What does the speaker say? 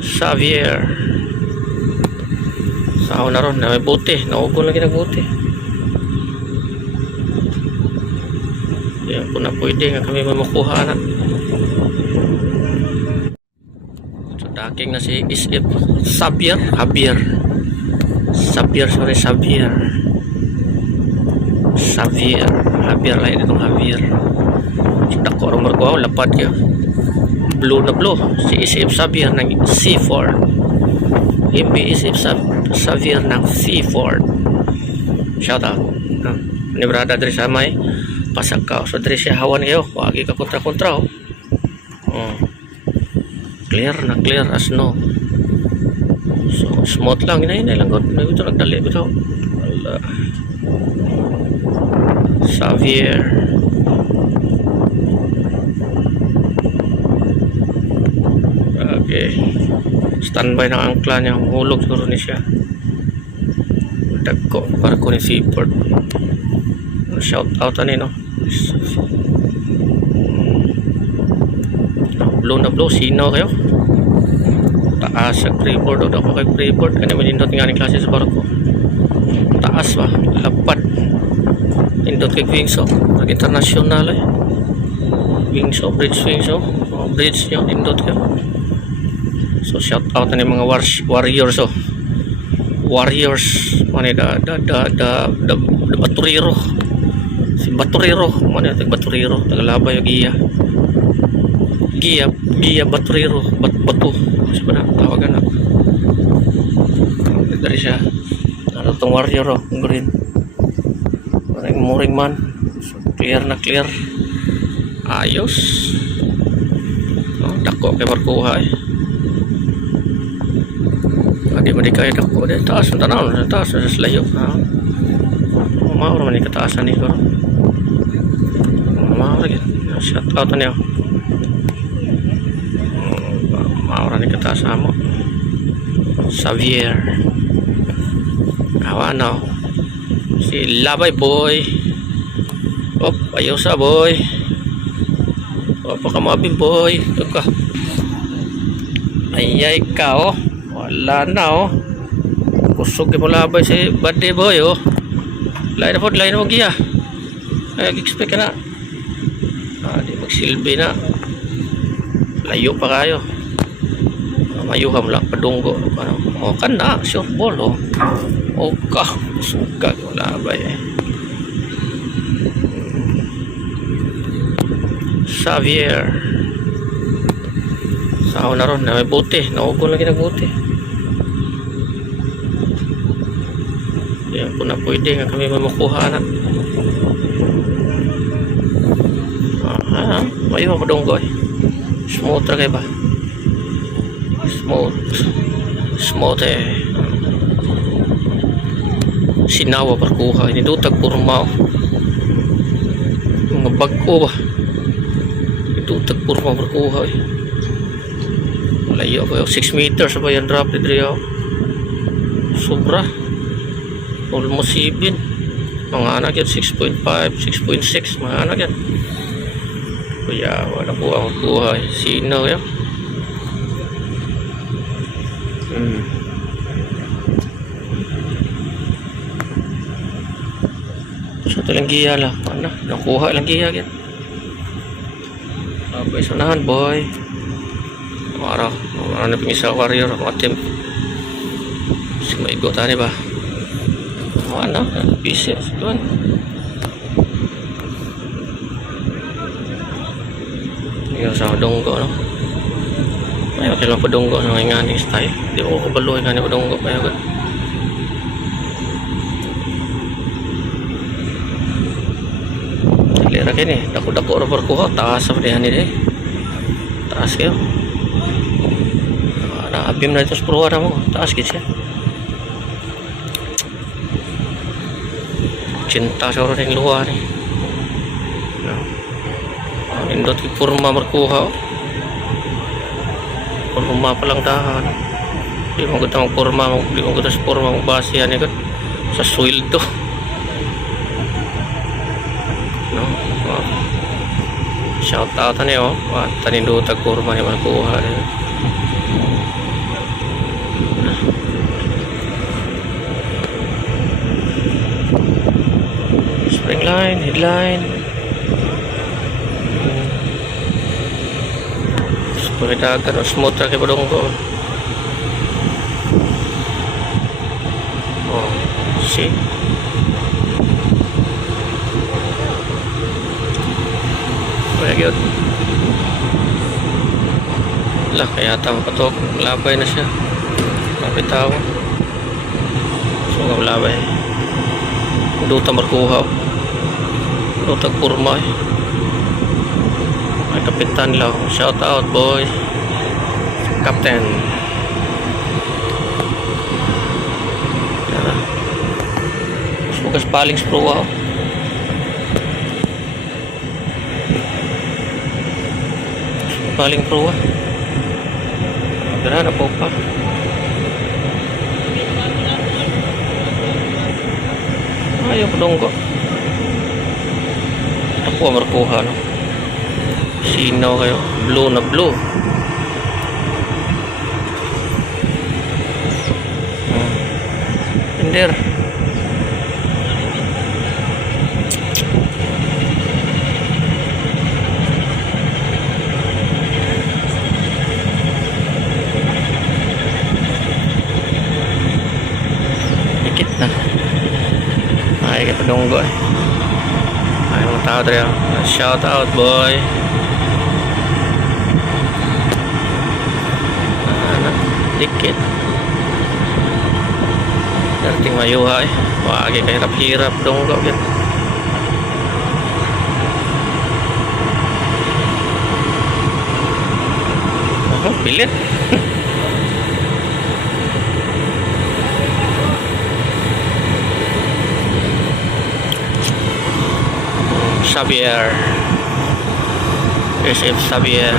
Xavier. Sa na ron na may buti, naugon lagi ng buti. Yan po na pwede nga kami makuha na. So daking na si SF Xavier, Xavier lain itong Javier. Dako ron marko lapad kayo. Blue na blue si SF Xavier ng C4. MBSF Xavier ng C4. Shout out. Ni brada diri sa may pasagkaw. So diri siya hawan kayo. Wagi ka kontra-kontra. Clear as no. So smooth lang inay lang gud. Ito nagdali bitaw. Xavier. Okay. Standby ng angkla niya. Hulog siguro ni siya. Dagko para ko ni Seaport. Shout out ani no. Blue na blue. Sino kayo? Taas sa freeboard. O ako kay freeboard. Kanya manindot nga ni klase sa barko. Taas ba? Lapad. Indot kay Wingso. Nag-international eh. Wingso. Bridge Wingso. Bridge yung indot kayo. So shout out na mga warriors warriors mani da baturero si baturero mani tag baturero tagalabay giya baturero batu siya tawagan na dari siya ano tong warrior green muring man so, clear ayos dako kay barkuha Adi mo di kaya dako di taas ang tanaw taas sa layo mauro man ikataasan ni ko mauro lagi shout out niyo mauro ni kataasan mo Xavier awano si Labay boy ayaw sa boy pakamabing boy ka ayay ka wala na kusog mo labay si birthday boy lain mo giya expect ka na di magsilbi na layo pa kayo mayuham lang padunggo kan na short ball ka suka mo labay Xavier sa na ron na may buti naugon lagi ng buti. Yan po na pwede nga kami makuha na. Mayo pa dong goy. Smooth ra kay ba? Smooth Sinawa parkuha ini dutag purma. Mga bag-o ba? Dutag purma parkuha Layo ko 6 meters ba yan drop dito sobra almost 7 mga anak yan 6.5 6.6 mga anak yan kuya wala po ang buhay sino yan so ito lang giya lang nakuha lang giya yan abay sunahan boy Mara na pingisa warrior mga team si maigot ani ba ano busy doon yung sa donggo no ay okay lang padunggo na nga ni style di ko kabaloy nga ni padunggo pa yun lera kini dako-dako ra ko taas sa dihan ni taas kayo abim na ito sa pruwa na mo taas gid siya cinta sa oras yung luha ni indot yung purma markuha purma pa lang dahan di mo ganda ang purma di mo ganda sa purma magbase yan sa sweldo no shout out niyo tanindutag purma ni markuha Spring line, headline. Pagkitagan o smooth ra kay padong ko. Oh, see? Kaya yun. Lah, kaya tama pa to. Labay na siya. Labay tao. So, labay. Duta markuha. Duta kurma eh. Ay kapitan lang. Shout out boy. Captain. Tara. Bukas paling spruwa. Paling pruwa. Gara na po pa. Ayaw po dong ko. Ako markuha no. Sinaw kayo. Blue na blue. Tender. Dikit na. Ay kaya padunggo eh. Ay mga tao tayo. Shout out boy. Dikit dating mayuha eh. Wagi kay hirap-hirap dong ko gitu. Oh, pilit. Xavier SF Xavier